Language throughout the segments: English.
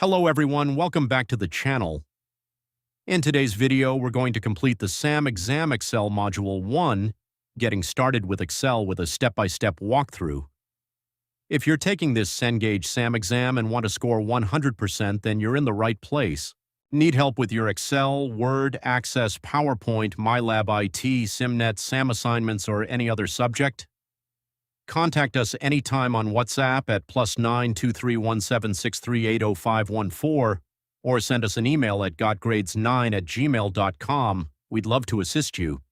Hello everyone, welcome back to the channel. In today's video, we're going to complete the SAM Exam Excel Module 1, getting started with Excel with a step-by-step walkthrough. If you're taking this Cengage SAM exam and want to score 100%, then you're in the right place. Need help with your Excel, Word, Access, PowerPoint, MyLab IT, SIMnet, SAM assignments, or any other subject? Contact us anytime on WhatsApp at +9 231763800514 or send us an email at gotgrades9@gmail.com. We'd love to assist you.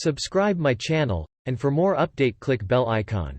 Subscribe my channel, and for more update click bell icon.